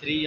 3